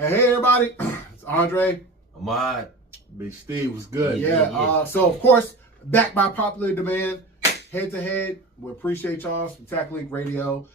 Hey everybody, it's Andre. Ahmad. Big Steve was good. Yeah. So of course, back by popular demand, head to head. We appreciate y'all. Spectacularinkradio.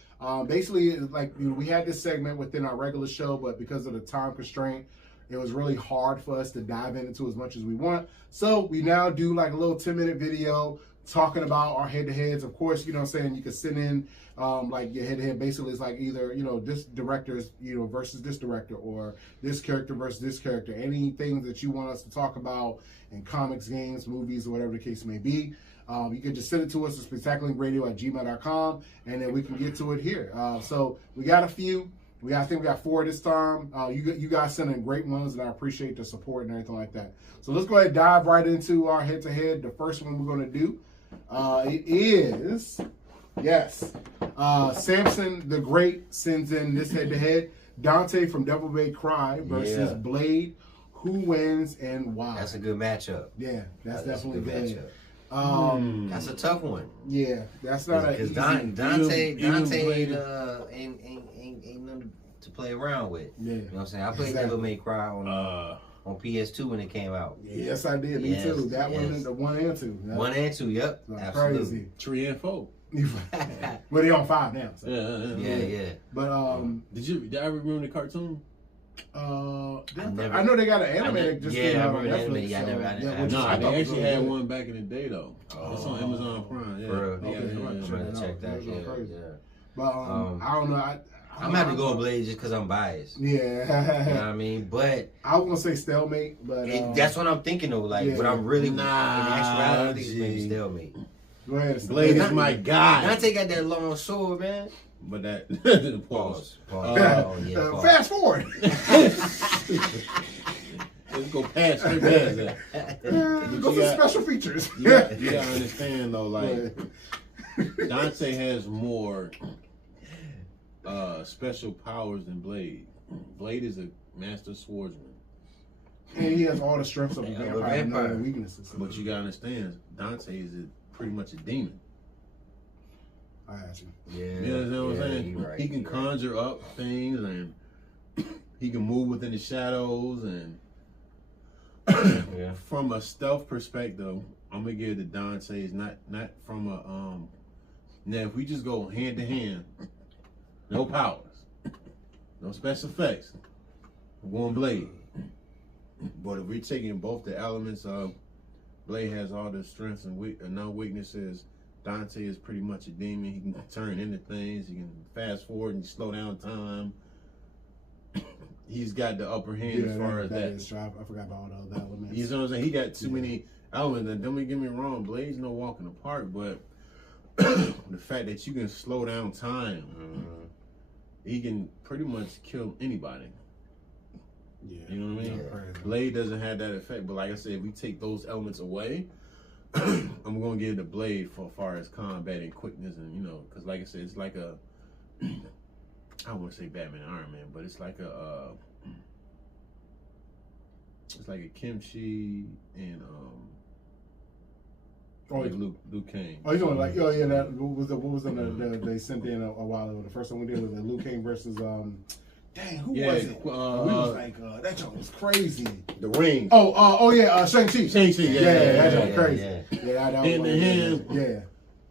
Basically, like we had this segment within our regular show, but because of the time constraint, it was really hard for us to dive into as much as we want. So we now do like a little 10-minute video talking about our head-to-heads. Of course, you know what I'm saying, you can send in like your head-to-head. Basically, it's like either, this director's, versus this director, or this character versus this character. Anything that you want us to talk about in comics, games, movies, or whatever the case may be. You can just send it to us at spectacularinkradio@gmail.com, and then we can get to it here. So we got a few. I think we got 4 this time. You guys sent in great ones, and I appreciate the support and everything like that. So let's go ahead and dive right into our head-to-head. The first one we're going to do, it is, Samson the Great sends in this head-to-head. Dante from Devil May Cry versus Blade. Who wins and why? That's a good matchup. Yeah, that's definitely good. That's a tough one. Yeah, that's not because Dante ain't nothing to play around with. Yeah, you know what I'm saying. I played Devil May Cry on PS2 when it came out. Yes, I did. Me too. That one, the 1 and 2. Yep. 1 and 2. Yep, absolutely. Crazy. 3 and 4. Well, they on 5 now. So. Yeah. But did I ever remember the cartoon? I know they got an anime that just came out on Netflix. They actually had one back in the day though. It's on Amazon Prime. Yeah, check that. Yeah. But I don't know. I'm gonna have to go with Blade just because I'm biased. Yeah. You know what I mean? But I was gonna say stalemate, but that's what I'm thinking of. Like, but I'm really in actuality, it's maybe stalemate. Go ahead. Blade is my guy. Dante got that long sword, man. But that pause. Pause. Fast forward. Let's go past that. Go for special features. You gotta understand though, like Dante has more special powers than Blade. Blade is a master swordsman. And he has all the strengths of a vampire and no weaknesses. But you gotta understand, Dante is pretty much a demon. I got you. Yeah, you know what I'm saying? Right, he can conjure up things, and he can move within the shadows, and from a stealth perspective, I'm gonna give it to Dante's, not from a now if we just go hand to hand, no powers, no special effects, I'm going Blade. But if we're taking both the elements of Blade has all the strengths and no weaknesses, Dante is pretty much a demon. He can turn into things. He can fast forward and slow down time. He's got the upper hand as far as that. I forgot about all the other elements. You know what I'm saying? He got too many elements. And don't get me wrong, Blade's no walk in the park, but the fact that you can slow down time, he can pretty much kill anybody. Yeah. You know what I mean? Yeah. Blade doesn't have that effect, but like I said, if we take those elements away, I'm gonna give the Blade for as far as combat and quickness, and because like I said, it's like a I don't want to say Batman Iron Man, but it's like a Kimchi and like Luke Cage. Oh, you know, like that what was on they sent in a while ago. The first one we did was the Luke Cage versus who was it? We was like, that joke was crazy. The Ring. Shang-Chi. That joke crazy.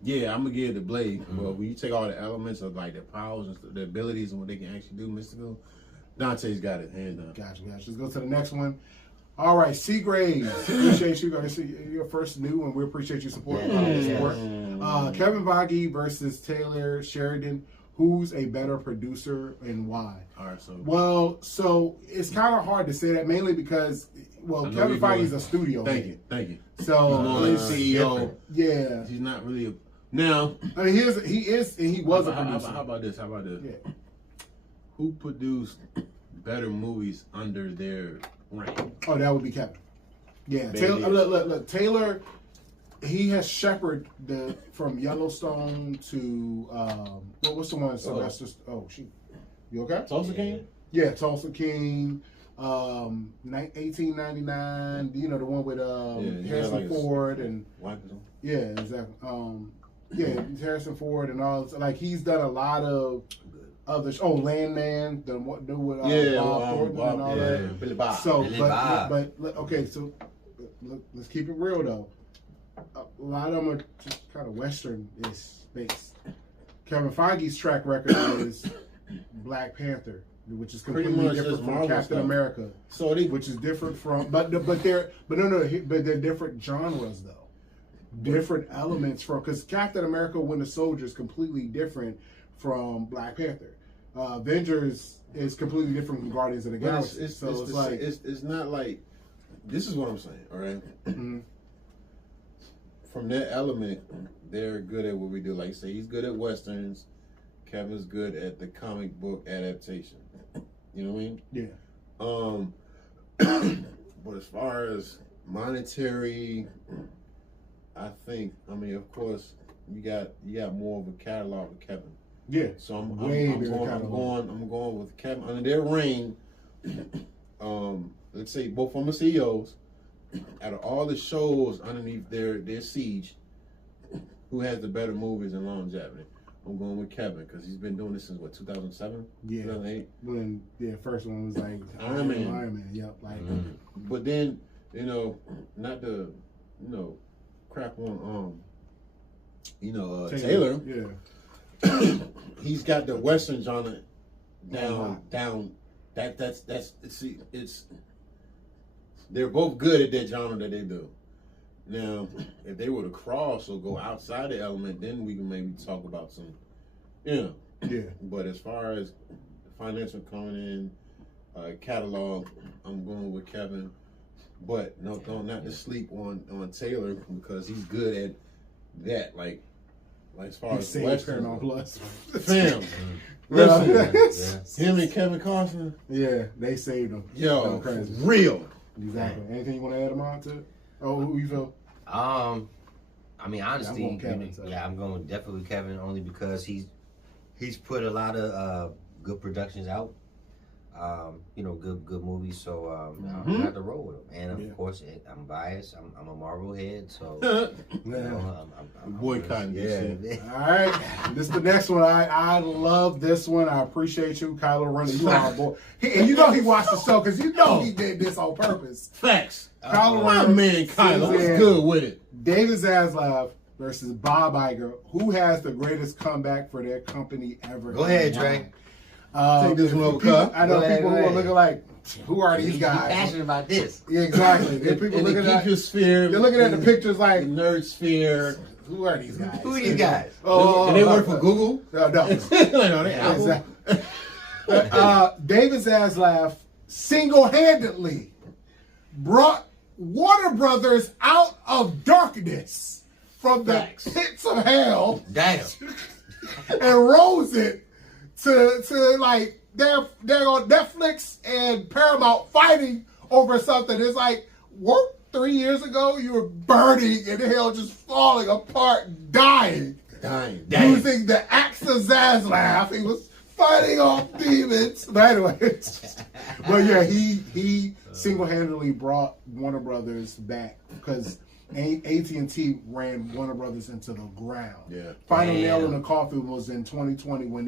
Yeah, I'm gonna give the Blade. Well, when you take all the elements of like the powers and the abilities and what they can actually do mystical, Dante's got it hands down. Gotcha. Let's go to the next one. All right, C Graves. Appreciate you guys. You're first new, and we appreciate your support. Kevin Feige versus Taylor Sheridan. Who's a better producer and why? All right, so it's kind of hard to say that, mainly because Kevin Feige is a studio. Thank you. So CEO. Yeah, he's not really a. Now, I mean, he was a producer. How about this? Yeah. Who produced better movies under their reign? Oh, that would be Kevin. Yeah, Taylor. Look, Taylor. He has shepherded from Yellowstone to what's the one? Sylvester. Oh shoot, you okay? Tulsa King. Yeah, Tulsa King. 1899. The one with Harrison Ford and exactly. Harrison Ford and all. Like he's done a lot of others. Oh, Landman, the new with Bob Thornton and all that. Billy Bob. So, Billy Bob. but okay, so let's keep it real though. A lot of them are just kind of Western-ish based. Kevin Feige's track record is Black Panther, which is completely different from Captain America. So which is different from, but they're different genres though. Different elements from, because Captain America: Winter Soldier is completely different from Black Panther. Avengers is completely different from Guardians of the Galaxy. It's not like, this is what I'm saying. All right? Mm-hmm. From that element, they're good at what we do. Like, say, he's good at westerns. Kevin's good at the comic book adaptation. You know what I mean? But as far as monetary, I of course, you got more of a catalog with Kevin. Yeah. So I'm going with Kevin under their reign. Let's say both former CEOs. Out of all the shows underneath their siege, who has the better movies and longevity? I'm going with Kevin because he's been doing this since what, 2007? Yeah. 2008. When the first one was like Iron Man. Iron Man. Yep. Like. But then not to crap on Taylor. Yeah. He's got the Western genre down. It's they're both good at that genre that they do. Now, if they were to cross or go outside the element, then we can maybe talk about some, Yeah. But as far as financial coming in, catalog, I'm going with Kevin. But not to sleep on Taylor because he's good at that. Like as far as Western on Plus. Fam. Listen, him and Kevin Costner. Yeah, they saved him. Yo, real. Exactly. Anything you want to add them on to? Oh, who you feel? I mean, honestly, I'm going I'm going definitely with Kevin only because he's put a lot of good productions out. Good movies. So I have to roll with him. And of course, I'm biased. I'm a Marvel head, so I'm boycotting this shit. All right, this is the next one. I love this one. I appreciate you, Kylo Ren. You are on board. And you know he watched the show because you know he did this on purpose. Facts. Kylo Ren, my man Kylo was good with it. David Zaslav versus Bob Iger. Who has the greatest comeback for their company ever? Go ahead, Trey. Take this one over, I know people who are looking like, who are these guys? Passionate about this. Yeah, exactly. People in looking the at sphere. They're looking at the pictures like the nerd sphere. Who are these guys? Who are these guys? And they work for Google? No. Exactly. David Zaslav single-handedly brought Warner Brothers out of darkness from the pits of hell. Damn. And rose it to like they're on Netflix and Paramount fighting over something. It's like, what, 3 years ago you were burning in hell, just falling apart, dying. Using the axe of Zaslav. He was fighting off demons. But anyway, but yeah, he single-handedly brought Warner Brothers back because AT&T ran Warner Brothers into the ground. Yeah. Final nail in the coffin was in 2020 when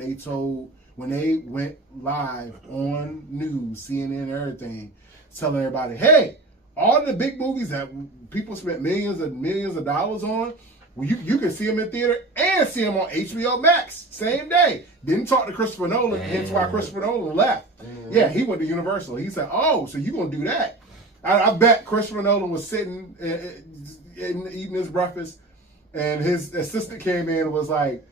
they went live on news, CNN, and everything, telling everybody, hey, all the big movies that people spent millions and millions of dollars on, well, you can see them in theater and see them on HBO Max same day. Didn't talk to Christopher Nolan, hence why Christopher Nolan left. Yeah, he went to Universal. He said, oh, so you gonna do that? I bet Christopher Nolan was sitting and eating his breakfast, and his assistant came in and was like,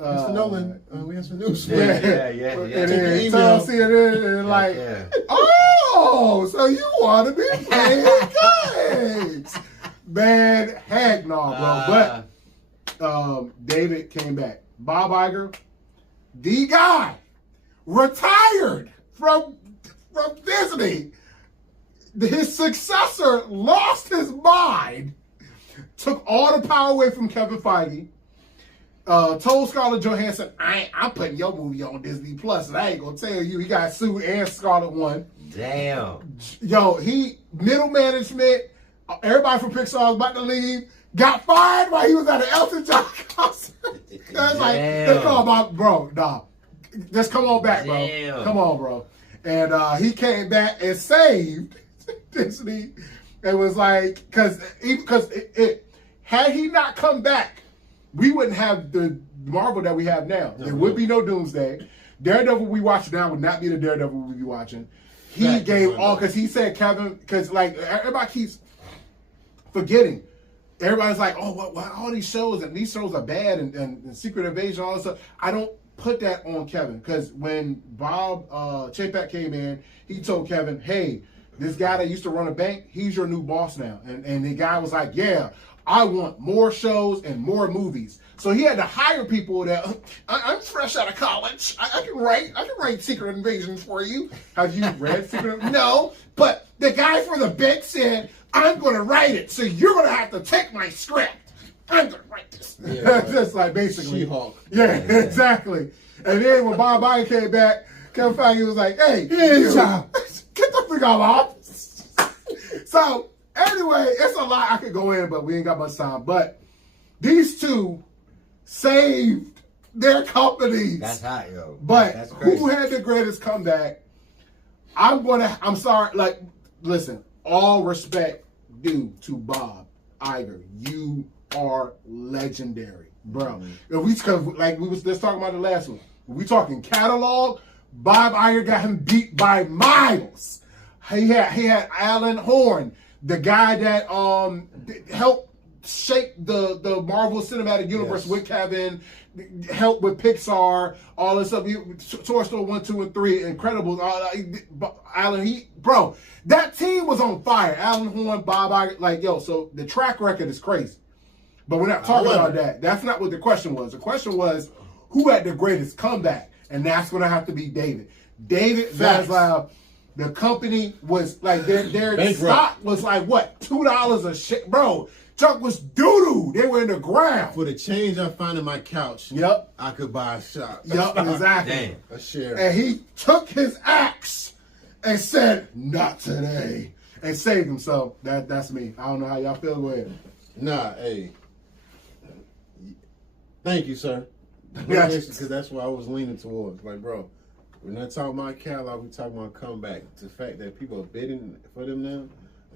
Mr. Nolan, we have some news for you. Yeah. And then Tom CNN and like, oh, so you want to be playing games. Man, heck no, bro. But David came back. Bob Iger, the guy, retired from Disney. His successor lost his mind, took all the power away from Kevin Feige, told Scarlett Johansson, I'm putting your movie on Disney Plus, and I ain't gonna tell you. He got sued and Scarlett won. Damn. Yo, middle management, everybody from Pixar was about to leave, got fired while he was at an Elton John concert. That's like, they call my bro, nah. just come on back, bro. Damn. Come on, bro. And he came back and saved Disney. It was like, because had he not come back, we wouldn't have the Marvel that we have now. There would be no Doomsday. Daredevil we watch now would not be the Daredevil we'd be watching. He gave all, because he said, Kevin, because like everybody keeps forgetting. Everybody's like, oh, what all these shows, and these shows are bad, and Secret Invasion, all this stuff. I don't put that on Kevin, because when Bob Chapek came in, he told Kevin, hey, this guy that used to run a bank, he's your new boss now. And the guy was like, yeah, I want more shows and more movies. So he had to hire people that, I'm fresh out of college. I can write Secret Invasion for you. Have you read Secret? No, but the guy for the bank said, I'm going to write it. So you're going to have to take my script. I'm going to write this. Yeah, just like basically. She-Hulk. Yeah, exactly. And then when Bob Iger came back, Kevin Feige was like, hey, get the freak out of my office. So anyway, it's a lot I could go in, but we ain't got much time. But these two saved their companies. That's hot, yo. But that's crazy. Who had the greatest comeback? I'm sorry, like, listen, all respect due to Bob Iger. You are legendary, bro. If we, cause like we was just talking about the last one. If we talking catalog, Bob Iger got him beat by miles. He had Alan Horn, the guy that helped shape the Marvel Cinematic Universe with Kevin, helped with Pixar, all this stuff. Toy Story 1, 2, and 3, Incredibles. Alan, bro, that team was on fire. Alan Horn, Bob Iger, like, yo, so the track record is crazy. But we're not talking about that. That's not what the question was. The question was, who had the greatest comeback? And that's going to have to be David. David Zaslav, the company was like, their stock was like, what, $2 a shit? Bro, Chuck was doo-doo. They were in the ground. For the change I find in my couch, yep, I could buy a shot. Yep, exactly. Damn. A share. And he took his axe and said, not today. And saved himself. That's me. I don't know how y'all feel. Go ahead. Nah, hey. Thank you, sir. Yes. Because that's what I was leaning towards. Like, bro, we're not talking about catalog, we're talking about comeback. The fact that people are bidding for them now.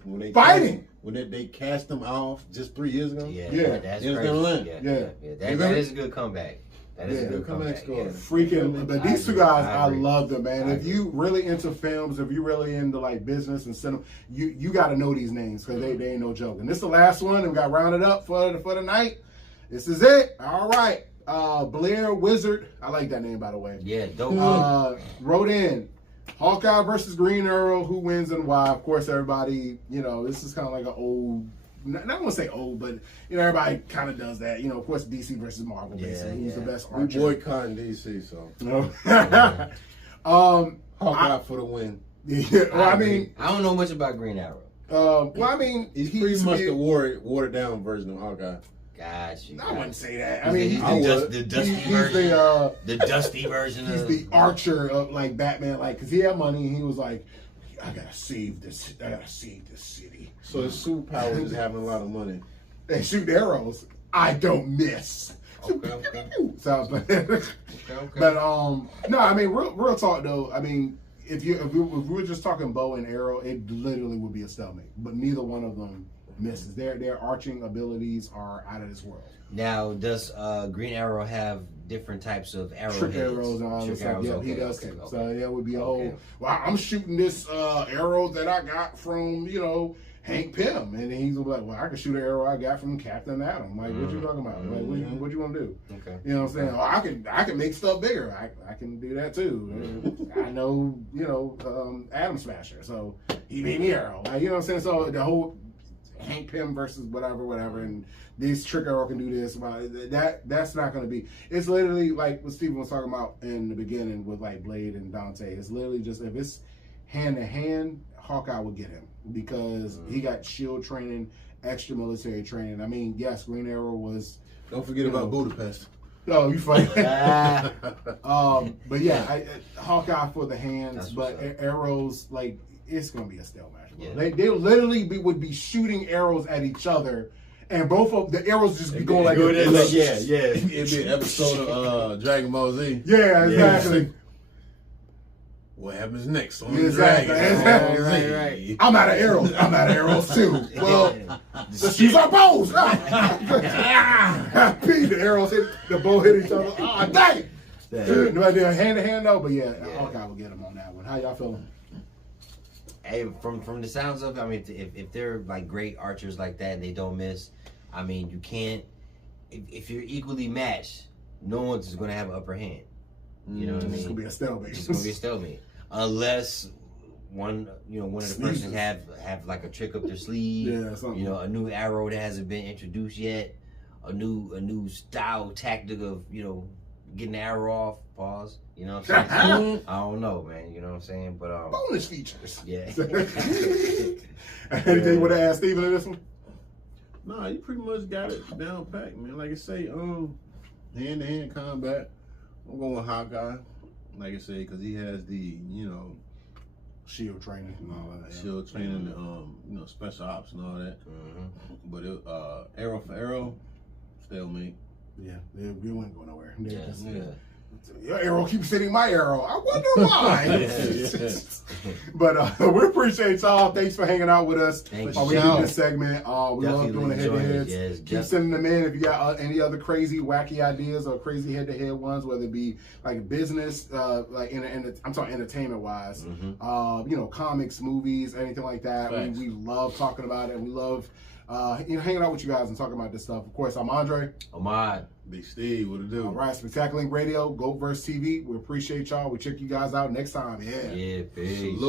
When they fighting. When they cast them off just 3 years ago. Yeah. That's crazy. That is a good comeback. That is a good comeback story. Freaking, but these two guys, I love them, man. If you really into films, if you really into like business and cinema, you got to know these names because they ain't no joke. And this is the last one, and we got rounded up for the night. This is it. All right. Blair Wizard. I like that name, by the way. Yeah, dope. Wrote in Hawkeye versus Green Arrow. Who wins and why? Of course, everybody, this is kind of like an old, not want to say old, but, everybody kind of does that. Of course, DC versus Marvel, basically. Who's the best archer? We boycotting DC, so. Hawkeye for the win. Yeah, well, I mean. I don't know much about Green Arrow. Well, I mean. He's pretty much the watered down version of Hawkeye. Gotcha. I wouldn't say that. I mean, he's the dusty version. The dusty version. He's the archer of like Batman, like because he had money and he was like, I gotta save this. I gotta save this city. So his superpower is having a lot of money. They shoot arrows. I don't miss. Okay. Sounds bad. But no, I mean, real talk though. I mean, if we were just talking bow and arrow, it literally would be a stalemate. But neither one of them misses. Their arching abilities are out of this world. Now, does Green Arrow have different types of arrows? Trick arrows and all this stuff. Yeah, he does too. So that would be a whole. Well, I'm shooting this arrow that I got from Hank Pym, and then he's gonna be like, well, I can shoot an arrow I got from Captain Atom. Like, what you talking about? Like, what you want to do? Okay. You know what I'm saying? Oh, I can make stuff bigger. I can do that too. I know, Atom Smasher, so he made me arrow. Like, you know what I'm saying? So the whole Hank Pym versus whatever, and this Trick Arrow can do this. That's not going to be. It's literally like what Steven was talking about in the beginning with like Blade and Dante. It's literally just if it's hand to hand, Hawkeye will get him because he got shield training, extra military training. I mean, yes, Green Arrow was. Don't forget about Budapest. Oh, you funny. But yeah, Hawkeye for the hands, but arrows it's gonna be a stalemate. Yeah. They literally would be shooting arrows at each other, and both of the arrows just be going like Yeah. It'd be an episode of Dragon Ball Z. Yeah, exactly. What happens next on Exactly. Dragon Ball Z? Right. I'm out of arrows. I'm out of arrows too. Well, let's use our bows. The arrows hit, the bow hit each other. Ah, dang it. No idea, hand to hand though, but yeah, Hawkeye will get him on that one. How y'all feeling? Hey, from the sounds of, I mean, if they're like great archers like that and they don't miss, I mean, you can't. If you're equally matched, no one's going to have an upper hand. You know what I mean? It's gonna be a stalemate. It's going to be a stalemate, unless one of the persons have like a trick up their sleeve. Yeah, something. You know, a new arrow that hasn't been introduced yet, a new style tactic of getting the arrow off. Pause. You know what I'm saying? I don't know, man. You know what I'm saying? But bonus features. Yeah. Anything you want to ask Steven in this one? Nah, you pretty much got it down packed, man. Like I say, hand-to-hand combat. I'm going with Hawkeye. Like I say, because he has the, Shield training and all that. shield training, special ops and all that. But arrow for arrow, stalemate. Yeah, we wouldn't go nowhere. Yeah. Your arrow keeps hitting my arrow. I wonder why. But we appreciate y'all. Thanks for hanging out with us. Thank We you. do this segment. We love Definitely doing the head-to-heads. Yes, Keep sending them in if you got any other crazy, wacky ideas or crazy head-to-head ones, whether it be like business, like I'm talking entertainment-wise. Comics, movies, anything like that. We love talking about it. And we love hanging out with you guys and talking about this stuff. Of course, I'm Andre. Ahmad. Big Steve, what it do? All right, Spectacular Radio, GoVerse TV. We appreciate y'all. We check you guys out next time. Yeah. Yeah, peace. Salute.